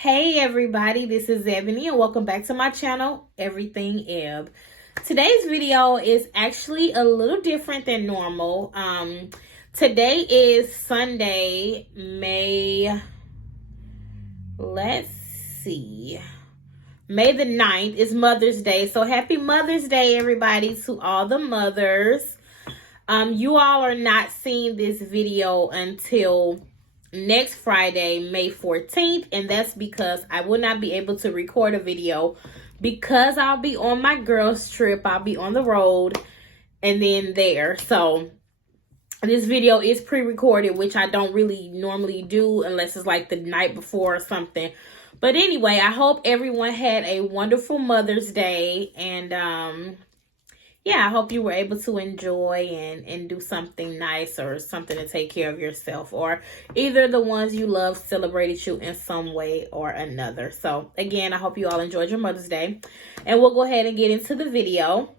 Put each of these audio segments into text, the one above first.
Hey everybody, this is Ebony and welcome back to my channel, Everything Eb. Today's video is actually a little different than normal. Today is Sunday, let's see, May the 9th is Mother's Day. So happy Mother's Day, everybody, to all the mothers. You all are not seeing this video until next Friday, May 14th, and that's because I will not be able to record a video because I'll be on my girls trip. I'll be on the road and then there. So this video is pre-recorded, which I don't really normally do unless it's like the night before or something. But anyway, I hope everyone had a wonderful Mother's Day, and yeah, I hope you were able to enjoy and do something nice or something to take care of yourself, or either the ones you love celebrated you in some way or another. So again, I hope you all enjoyed your Mother's Day, and we'll go ahead and get into the video.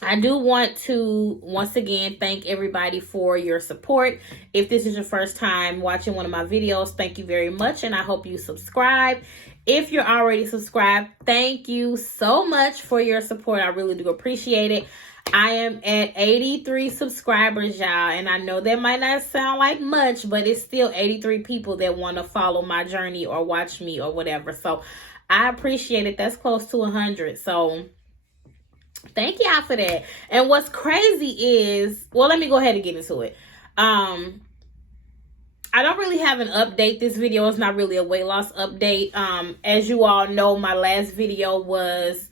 I do want to once again thank everybody for your support. If this is your first time watching one of my videos, thank you very much, and I hope you subscribe. If you're already subscribed, thank you so much for your support. I really do appreciate it. I am at 83 subscribers, y'all, and I know that might not sound like much, but it's still 83 people that want to follow my journey or watch me or whatever. So I appreciate it. That's close to 100. So thank y'all for that. And what's crazy is, well, let me go ahead and get into it. I don't really have an update. This video is not really a weight loss update. As you all know, my last video was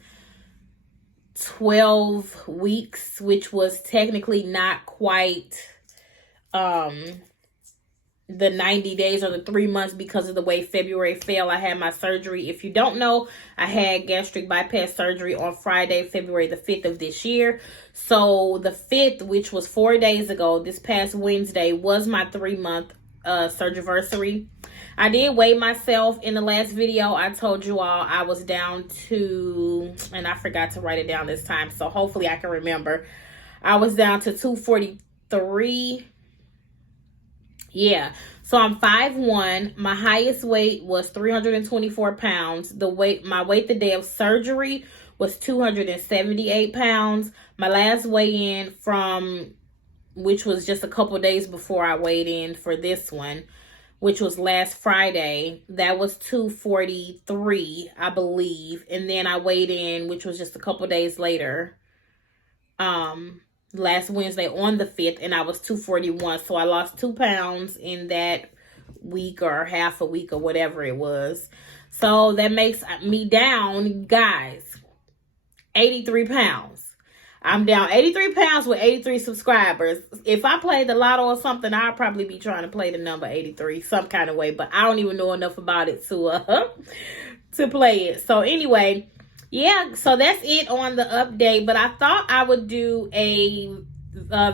12 weeks, which was technically not quite the 90 days or the 3 months because of the way February fell. I had my surgery. If you don't know, I had gastric bypass surgery on Friday, February the 5th of this year. So the 5th, which was 4 days ago, this past Wednesday, was my 3-month surgery. I did weigh myself in the last video. I told you all I was down to, and I forgot to write it down this time, so hopefully I can remember. I was down to 243. Yeah, so I'm 5'1". My highest weight was 324 pounds. My weight the day of surgery was 278 pounds. My last weigh-in which was just a couple days before I weighed in for this one, which was last Friday, that was 243, I believe. And then I weighed in, which was just a couple days later, last Wednesday on the 5th, and I was 241. So I lost 2 pounds in that week or half a week or whatever it was. So that makes me down, guys, 83 pounds. I'm down 83 pounds with 83 subscribers. If I played the lotto or something, I'd probably be trying to play the number 83 some kind of way. But I don't even know enough about it to play it. So anyway, yeah, so that's it on the update. But I thought I would do a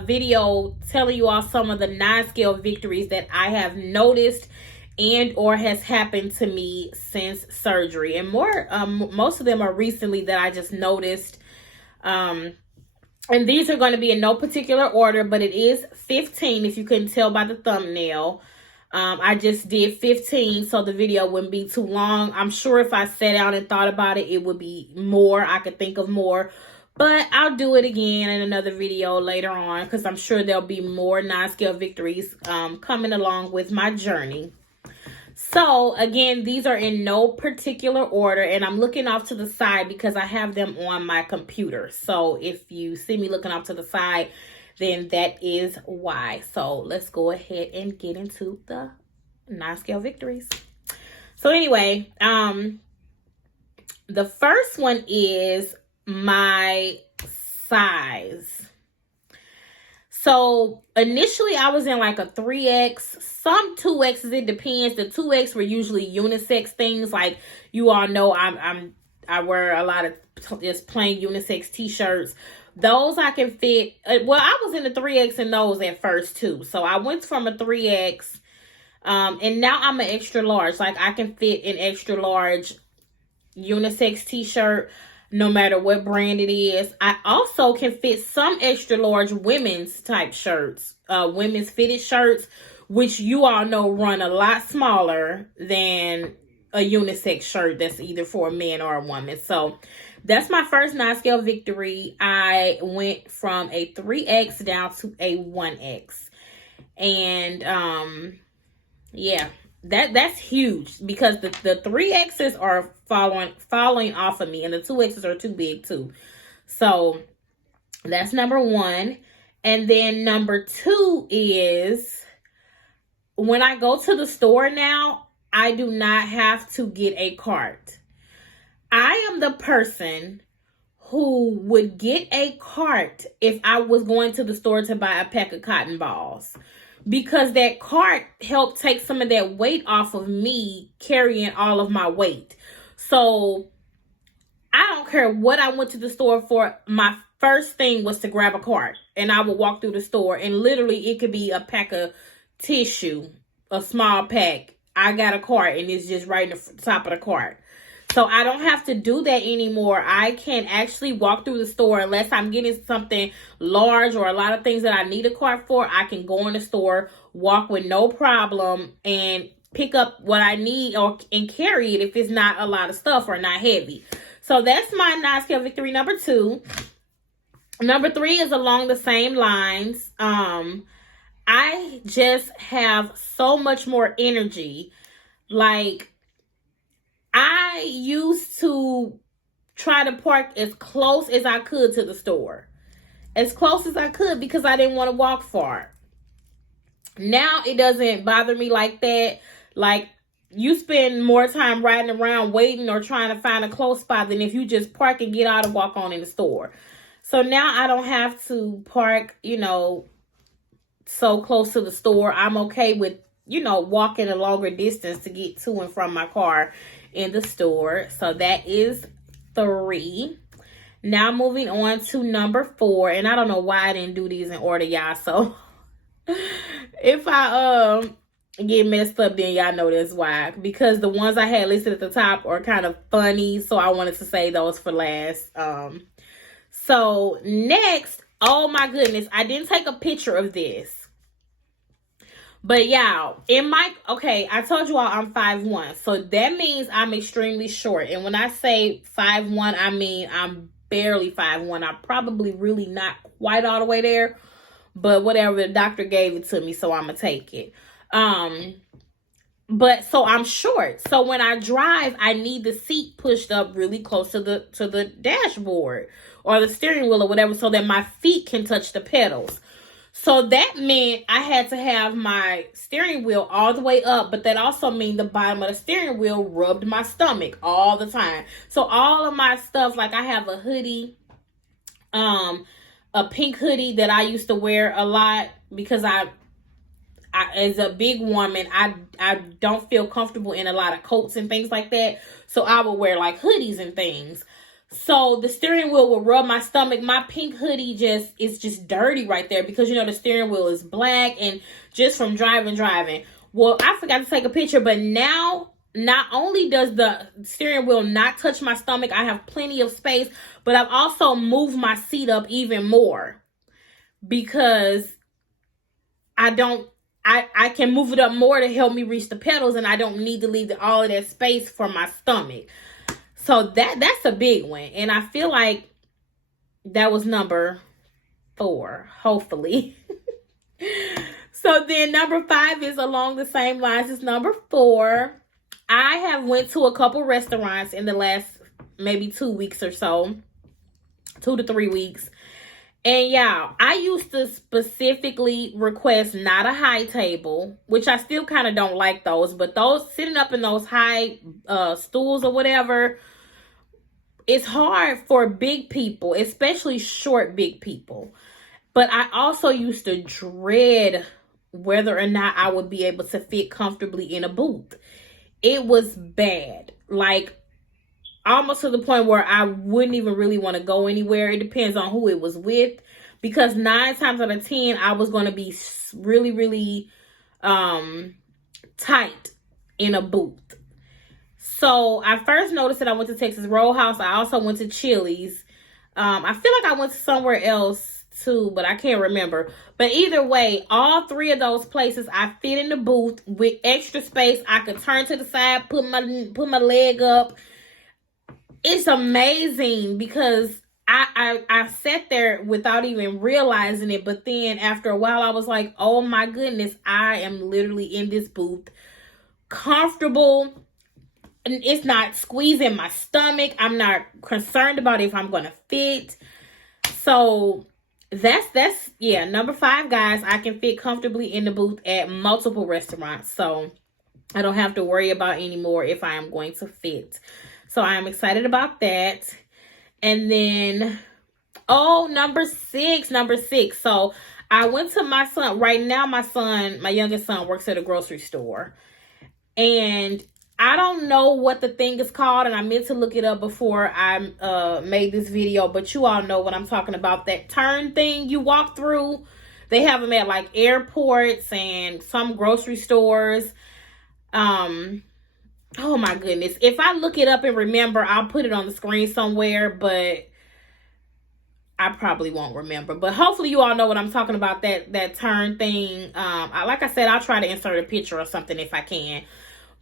video telling you all some of the non-scale victories that I have noticed and or has happened to me since surgery. And most of them are recently that I just noticed. And these are going to be in no particular order, but it is 15 if you couldn't tell by the thumbnail. I just did 15 so the video wouldn't be too long. I'm sure if I sat down and thought about it, it would be more. I could think of more. But I'll do it again in another video later on because I'm sure there'll be more non-scale victories coming along with my journey. So, again, these are in no particular order, and I'm looking off to the side because I have them on my computer. So, if you see me looking off to the side, then that is why. So, let's go ahead and get into the non-scale victories. So, anyway, the first one is my size. So initially I was in like a 3X, some 2Xs, it depends. The 2X were usually unisex things. Like you all know I wear a lot of just plain unisex t-shirts. Those I can fit. Well, I was in the 3X in those at first too. So I went from a 3X and now I'm an extra large. Like I can fit an extra large unisex t-shirt no matter what brand it is. I also can fit some extra large women's type shirts, women's fitted shirts, which you all know run a lot smaller than a unisex shirt that's either for a man or a woman. So that's my first 9-scale victory. I went from a 3X down to a 1X. And yeah, that's huge, because the 3X's are falling off of me, and the 2X's are too big too. So that's number one. And then number two is, when I go to the store now, I do not have to get a cart. I am the person who would get a cart if I was going to the store to buy a pack of cotton balls, because that cart helped take some of that weight off of me carrying all of my weight. So I don't care what I went to the store for. My first thing was to grab a cart, and I would walk through the store, and literally it could be a pack of tissue, a small pack. I got a cart, and it's just right in the top of the cart. So I don't have to do that anymore. I can actually walk through the store, unless I'm getting something large or a lot of things that I need a cart for. I can go in the store, walk with no problem, and pick up what I need and carry it if it's not a lot of stuff or not heavy. So that's my 9-scale victory number two. Number three is along the same lines. I just have so much more energy. Like, I used to try to park as close as I could to the store. As close as I could, because I didn't want to walk far. Now it doesn't bother me like that. Like, you spend more time riding around waiting or trying to find a close spot than if you just park and get out and walk on in the store. So now I don't have to park, so close to the store. I'm okay with, walking a longer distance to get to and from my car in the store. So that is 3. Now moving on to number 4, and I don't know why I didn't do these in order, y'all. So if I get messed up, then y'all know that's why, because the ones I had listed at the top are kind of funny, so I wanted to say those for last. So next, oh my goodness, I didn't take a picture of this. But y'all, I told you all I'm 5'1", so that means I'm extremely short. And when I say 5'1", I mean I'm barely 5'1". I'm probably really not quite all the way there, but whatever, the doctor gave it to me, so I'm gonna take it. But so I'm short. So when I drive, I need the seat pushed up really close to the dashboard or the steering wheel or whatever, so that my feet can touch the pedals. So that meant I had to have my steering wheel all the way up, but that also means the bottom of the steering wheel rubbed my stomach all the time. So all of my stuff, like I have a hoodie, a pink hoodie that I used to wear a lot, because I as a big woman, I don't feel comfortable in a lot of coats and things like that. So I would wear like hoodies and things. So the steering wheel will rub my stomach. My pink hoodie is just dirty right there, because the steering wheel is black, and just from driving. Well, I forgot to take a picture, but now not only does the steering wheel not touch my stomach, I have plenty of space, but I've also moved my seat up even more, because I can move it up more to help me reach the pedals, and I don't need to leave all of that space for my stomach. So that's a big one. And I feel like that was number 4, hopefully. So then number 5 is along the same lines as number 4. I have went to a couple restaurants in the last maybe 2 weeks or so. 2 to 3 weeks. And y'all, I used to specifically request not a high table, which I still kind of don't like those, but those sitting up in those high stools or whatever, it's hard for big people, especially short big people. But I also used to dread whether or not I would be able to fit comfortably in a booth. It was bad. Like, almost to the point where I wouldn't even really want to go anywhere. It depends on who it was with, because 9 times out of 10, I was going to be really, really tight in a booth. So I first noticed that I went to Texas Roadhouse. I also went to Chili's. I feel like I went to somewhere else too, but I can't remember. But either way, all three of those places I fit in the booth with extra space. I could turn to the side, put my leg up. It's amazing because I sat there without even realizing it. But then after a while, I was like, oh my goodness, I am literally in this booth, comfortable. And it's not squeezing my stomach. I'm not concerned about if I'm going to fit. So that's yeah, number 5, guys. I can fit comfortably in the booth at multiple restaurants. So I don't have to worry about anymore if I am going to fit. So I am excited about that. And then, number six. So I went to my son. Right now, my youngest son works at a grocery store. And I don't know what the thing is called, and I meant to look it up before I made this video, but you all know what I'm talking about. That turn thing you walk through. They have them at like airports and some grocery stores. Oh my goodness. If I look it up and remember, I'll put it on the screen somewhere, but I probably won't remember. But hopefully you all know what I'm talking about, that turn thing. Like I said, I'll try to insert a picture or something if I can.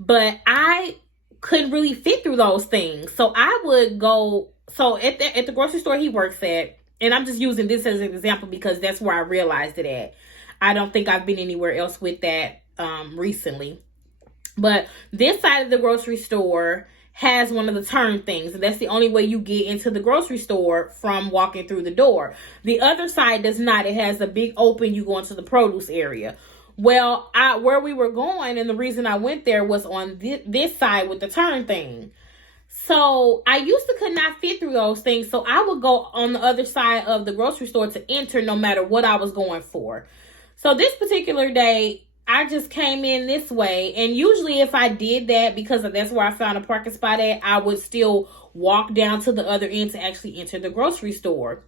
But I couldn't really fit through those things. So I would go, at the grocery store he works at, and I'm just using this as an example because that's where I realized it at. I don't think I've been anywhere else with that recently. But this side of the grocery store has one of the turn things. And that's the only way you get into the grocery store from walking through the door. The other side does not. It has a big open, you go into the produce area. Well, where we were going, and the reason I went there was on this side with the turn thing. So I used to could not fit through those things. So I would go on the other side of the grocery store to enter no matter what I was going for. So this particular day, I just came in this way. And usually if I did that, because that's where I found a parking spot at, I would still walk down to the other end to actually enter the grocery store.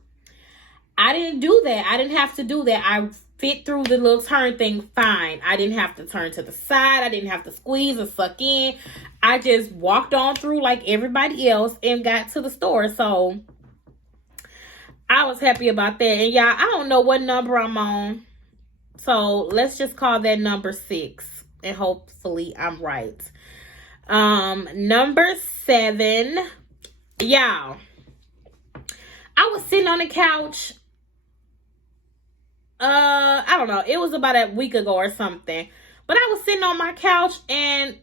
I didn't do that. I didn't have to do that. I fit through the little turn thing fine. I didn't have to turn to the side. I didn't have to squeeze or suck in. I just walked on through like everybody else and got to the store. So I was happy about that. And y'all, I don't know what number I'm on. So let's just call that number 6. And hopefully I'm right. Number 7. Y'all, I was sitting on the couch. I don't know. It was about a week ago or something. But I was sitting on my couch and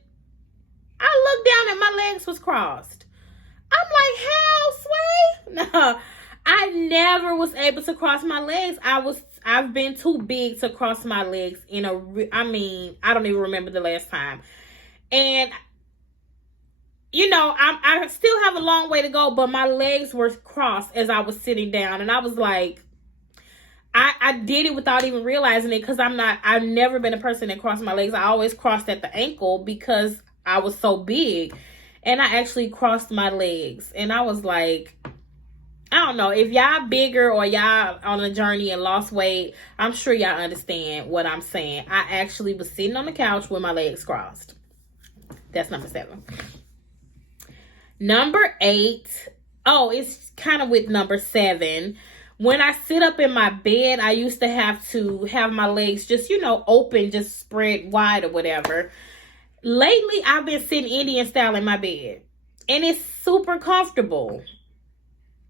I looked down and my legs was crossed. I'm like, how, Sway? No, I never was able to cross my legs. I've been too big to cross my legs I don't even remember the last time. And I still have a long way to go, but my legs were crossed as I was sitting down. And I was like, I did it without even realizing it because I've never been a person that crossed my legs. I always crossed at the ankle because I was so big. And I actually crossed my legs. And I was like, I don't know. If y'all bigger or y'all on a journey and lost weight, I'm sure y'all understand what I'm saying. I actually was sitting on the couch with my legs crossed. That's number 7. Number 8. Oh, it's kind of with number 7. When I sit up in my bed, I used to have my legs just, open, just spread wide or whatever. Lately, I've been sitting Indian style in my bed. And it's super comfortable.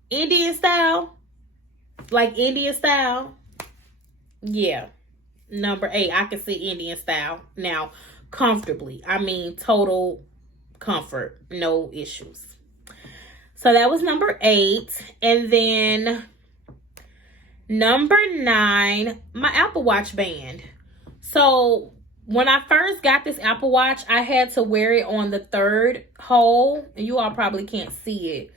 Indian style? Like Indian style? Yeah. Number 8, I can sit Indian style now comfortably. I mean, total comfort. No issues. So that was number 8. And then number 9, my Apple Watch band. So when I first got this Apple Watch, I had to wear it on the 3rd hole. And you all probably can't see it.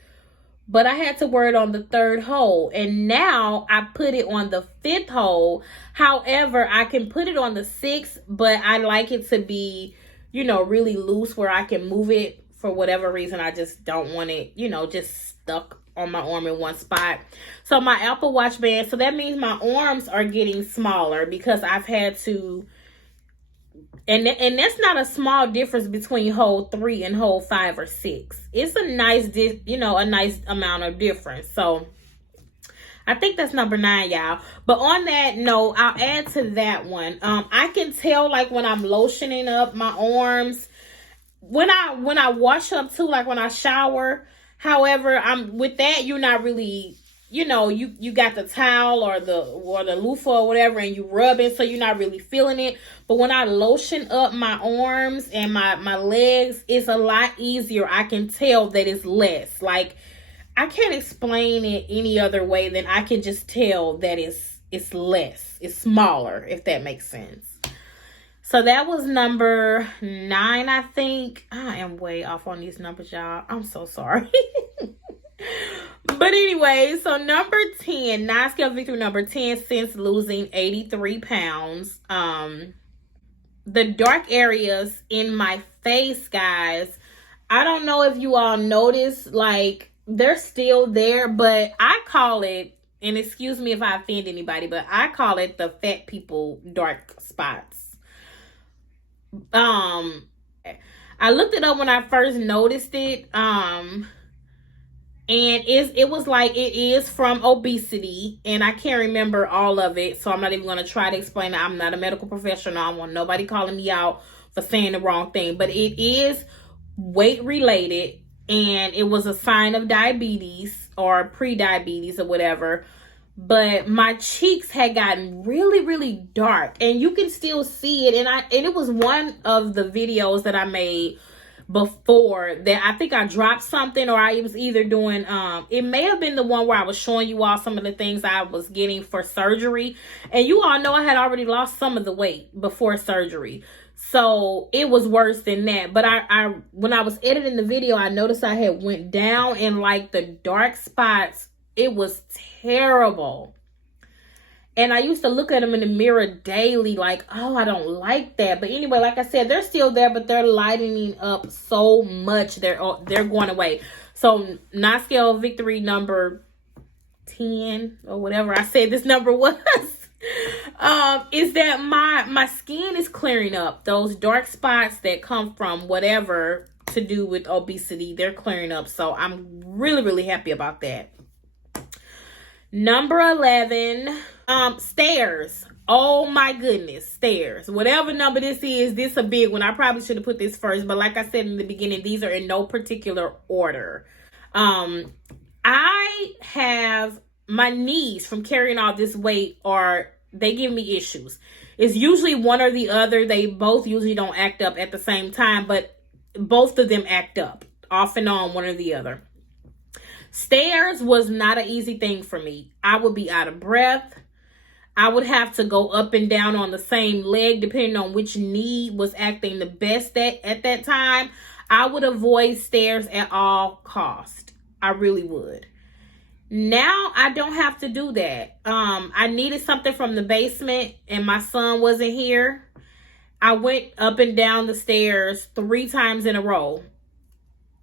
But I had to wear it on the 3rd hole. And now I put it on the 5th hole. However, I can put it on the 6th. But I like it to be, really loose where I can move it for whatever reason. I just don't want it, just stuck on my arm in one spot. So my Apple Watch band. So that means my arms are getting smaller because I've had to. And that's not a small difference between hole 3 and hole 5 or 6. It's a nice, a nice amount of difference. So I think that's number 9, y'all. But on that note, I'll add to that one. I can tell like when I'm lotioning up my arms, when I wash up too, like when I shower. However, I'm with that, you're not really, you got the towel or the loofah or whatever, and you rub it, so you're not really feeling it. But when I lotion up my arms and my legs, it's a lot easier. I can tell that it's less. Like, I can't explain it any other way than I can just tell that it's less. It's smaller, if that makes sense. So that was number 9, I think. I am way off on these numbers, y'all. I'm so sorry. But anyway, so number 10, 9 scale victory number 10 since losing 83 pounds. The dark areas in my face, guys, I don't know if you all notice, like, they're still there, but I call it, and excuse me if I offend anybody, but I call it the fat people dark spots. I looked it up when I first noticed it, and it was like, it is from obesity, and I can't remember all of it, so I'm not even going to try to explain it. I'm not a medical professional. I don't want nobody calling me out for saying the wrong thing, but it is weight related, and it was a sign of diabetes or pre-diabetes or whatever. But my cheeks had gotten really, really dark, and you can still see it. And it was one of the videos that I made before that I think I dropped something, or I was either doing, it may have been the one where I was showing you all some of the things I was getting for surgery. And you all know I had already lost some of the weight before surgery. So it was worse than that. But I when I was editing the video, I noticed I had went down in like the dark spots. It was terrible. And I used to look at them in the mirror daily like, oh, I don't like that. But anyway, like I said, they're still there, but they're lightening up so much. They're going away. So 9 scale victory number 10 or whatever I said this number was, is that my skin is clearing up. Those dark spots that come from whatever to do with obesity, they're clearing up. So I'm really, really happy about that. Number 11, stairs. Oh my goodness, stairs. Whatever number this is a big one. I probably should have put this first, but like I said in the beginning, these are in no particular order. I have my knees from carrying all this weight, or they give me issues. It's usually one or the other. They both usually don't act up at the same time, but both of them act up off and on, one or the other. Stairs was not an easy thing for me. I would be out of breath. I would have to go up and down on the same leg depending on which knee was acting the best at that time. I would avoid stairs at all cost. I really would. Now I don't have to do that. I needed something from the basement and my son wasn't here. I went up and down the stairs 3 times in a row.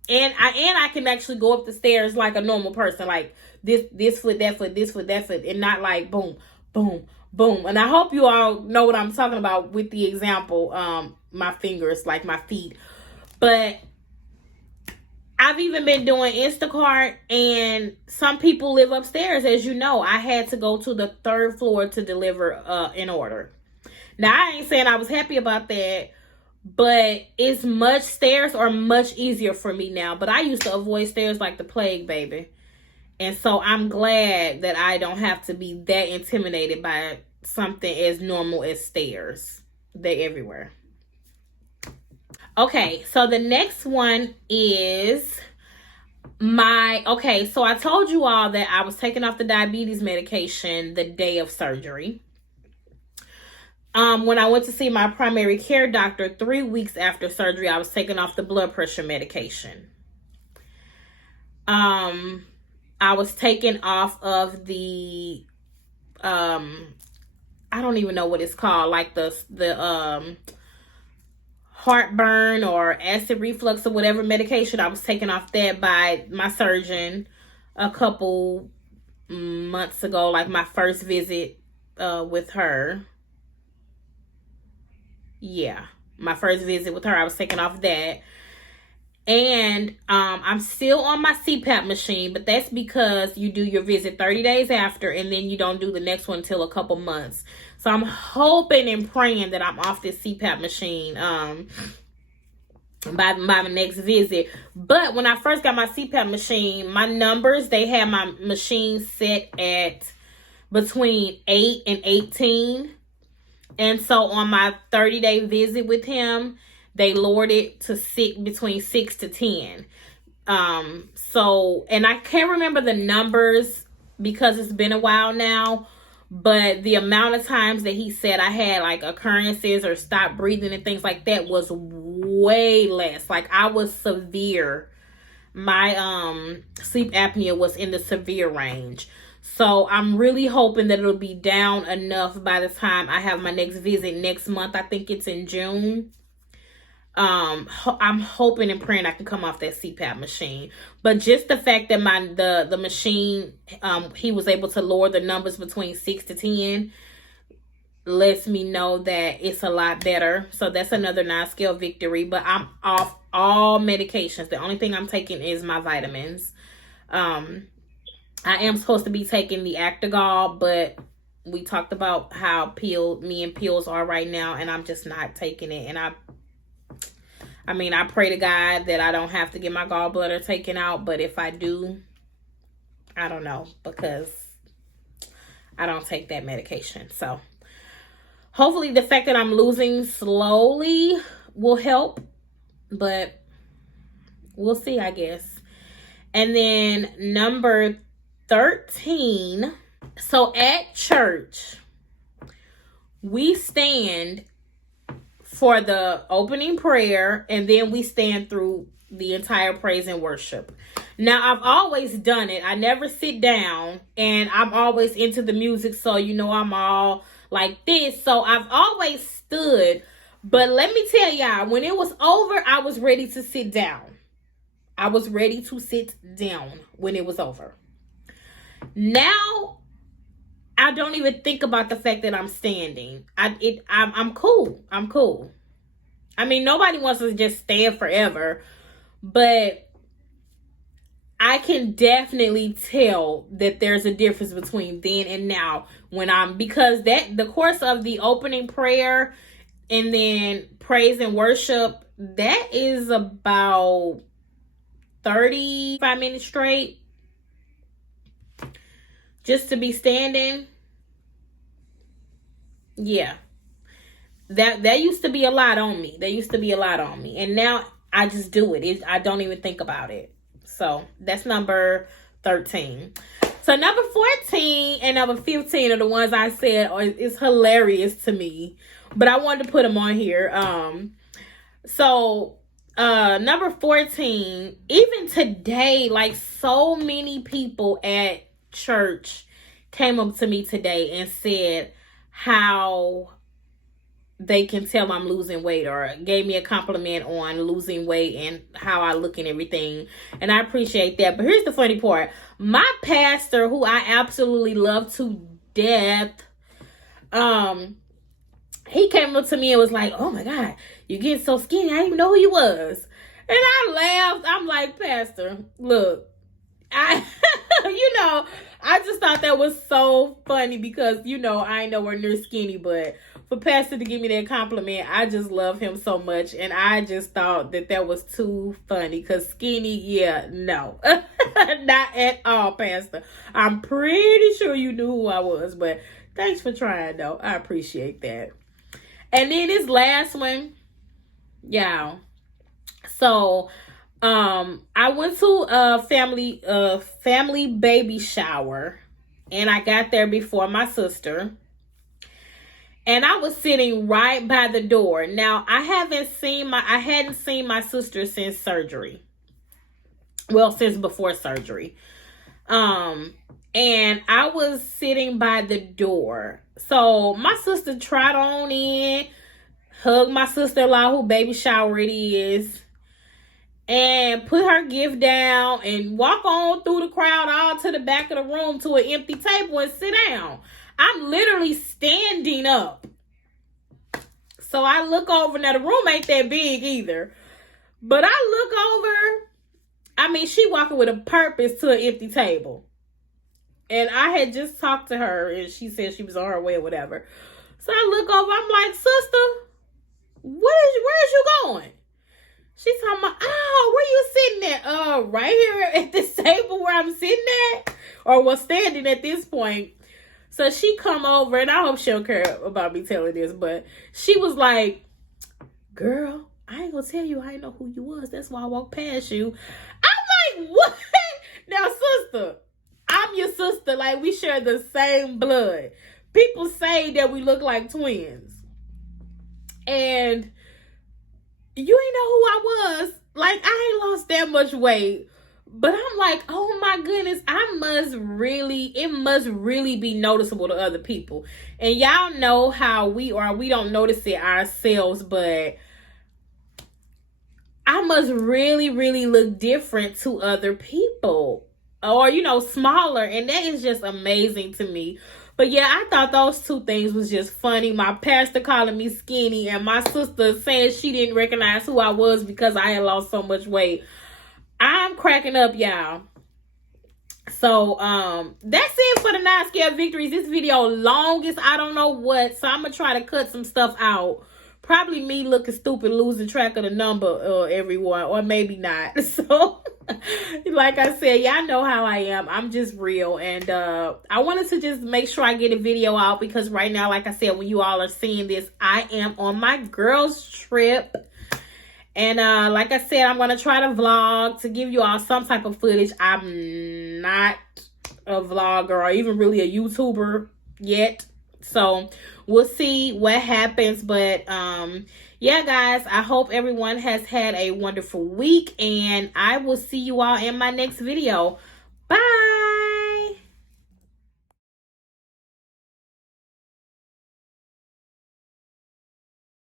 And I can actually go up the stairs like a normal person, like this foot, that foot, this foot, that foot, and not like boom, boom, boom. And I hope you all know what I'm talking about with the example, my fingers, like my feet. But I've even been doing Instacart, and some people live upstairs. As you know, I had to go to the 3rd floor to deliver an order. Now, I ain't saying I was happy about that, but stairs are much easier for me now. But I used to avoid stairs like the plague, baby. And so I'm glad that I don't have to be that intimidated by something as normal as stairs. They're everywhere. Okay, so the next one is so I told you all that I was taking off the diabetes medication the day of surgery. When I went to see my primary care doctor 3 weeks after surgery, I was taking off the blood pressure medication. I was taken off of the, I don't even know what it's called, like the heartburn or acid reflux or whatever medication. I was taken off that by my surgeon a couple months ago, like my first visit with her. Yeah, my first visit with her, I was taking off that. And I'm still on my CPAP machine, but that's because you do your visit 30 days after, and then you don't do the next one until a couple months. So I'm hoping and praying that I'm off this CPAP machine by my next visit. But when I first got my CPAP machine, my numbers, they had my machine set at between 8 and 18. And so on my 30-day visit with him, they lowered it to between 6 to 10. So, and I can't remember the numbers because it's been a while now, but the amount of times that he said I had like occurrences or stopped breathing and things like that was way less. Like I was severe. My sleep apnea was in the severe range. So I'm really hoping that it'll be down enough by the time I have my next visit next month. I think it's in June. I'm hoping and praying I can come off that CPAP machine. But just the fact that the machine, he was able to lower the numbers between 6 to 10 lets me know that it's a lot better. So that's another 9-scale victory. But I'm off all medications. The only thing I'm taking is my vitamins. I am supposed to be taking the Actigol, but we talked about how me and pills are right now, and I'm just not taking it. And I mean, I pray to God that I don't have to get my gallbladder taken out, but if I do, I don't know, because I don't take that medication. So hopefully the fact that I'm losing slowly will help, but we'll see, I guess. And then number 13. So at church, we stand for the opening prayer, and then we stand through the entire praise and worship. Now, I've always done it. I never sit down, and I'm always into the music, so you know I'm all like this. So I've always stood, but let me tell y'all, when it was over, I was ready to sit down. I was ready to sit down when it was over. Now, I don't even think about the fact that I'm standing. I'm cool. I'm cool. I mean, nobody wants to just stand forever, but I can definitely tell that there's a difference between then and now because the course of the opening prayer and then praise and worship, that is about 35 minutes straight just to be standing. Yeah. That used to be a lot on me. And now I just do it. I don't even think about it. So that's number 13. So number 14 and number 15 are the ones I said is hilarious to me, but I wanted to put them on here. Number 14, even today, like so many people at church came up to me today and said how they can tell I'm losing weight, or gave me a compliment on losing weight and how I look and everything. And I appreciate that. But here's the funny part. My pastor, who I absolutely love to death, he came up to me and was like, "Oh my God, you're getting so skinny. I didn't even know who you was." And I laughed. I'm like, "Pastor, look, I just thought that was so funny because, I ain't nowhere near skinny, but for Pastor to give me that compliment, I just love him so much. And I just thought that was too funny because skinny, yeah, no, not at all, Pastor. I'm pretty sure you knew who I was, but thanks for trying, though. I appreciate that. And then this last one, y'all. So, I went to a family baby shower, and I got there before my sister, and I was sitting right by the door. Now, I hadn't seen my sister since surgery. Well, since before surgery. And I was sitting by the door. So my sister trot on in, hug my sister-in-law, who baby shower it is, and put her gift down and walk on through the crowd all to the back of the room to an empty table and sit down. I'm literally standing up. So I look over. Now, the room ain't that big either. But I look over. I mean, she walking with a purpose to an empty table. And I had just talked to her, and she said she was on her way or whatever. So I look over. I'm like, sister, where is you going? She's talking about, oh, where you sitting at? Right here at this table where I'm sitting at, or was standing at this point. So she come over, and I hope she don't care about me telling this, but she was like, girl, I ain't gonna tell you I didn't know who you was. That's why I walked past you. I'm like, what? Now, sister, I'm your sister. Like, we share the same blood. People say that we look like twins. And you ain't know who I was. Like, I ain't lost that much weight. But I'm like, oh my goodness, it must really be noticeable to other people. And y'all know how we don't notice it ourselves, but I must really, really look different to other people. Or, smaller. And that is just amazing to me. But yeah, I thought those two things was just funny. My pastor calling me skinny and my sister saying she didn't recognize who I was because I had lost so much weight. I'm cracking up, y'all. So, that's it for the 9 Scale Victories. This video longest, I don't know what. So I'm going to try to cut some stuff out. Probably me looking stupid, losing track of the number, everyone. Or maybe not. So, like I said, y'all know how I am. I'm just real. And I wanted to just make sure I get a video out. Because right now, like I said, when you all are seeing this, I am on my girls' trip. And like I said, I'm going to try to vlog to give you all some type of footage. I'm not a vlogger or even really a YouTuber yet. So we'll see what happens. But yeah, guys, I hope everyone has had a wonderful week. And I will see you all in my next video. Bye.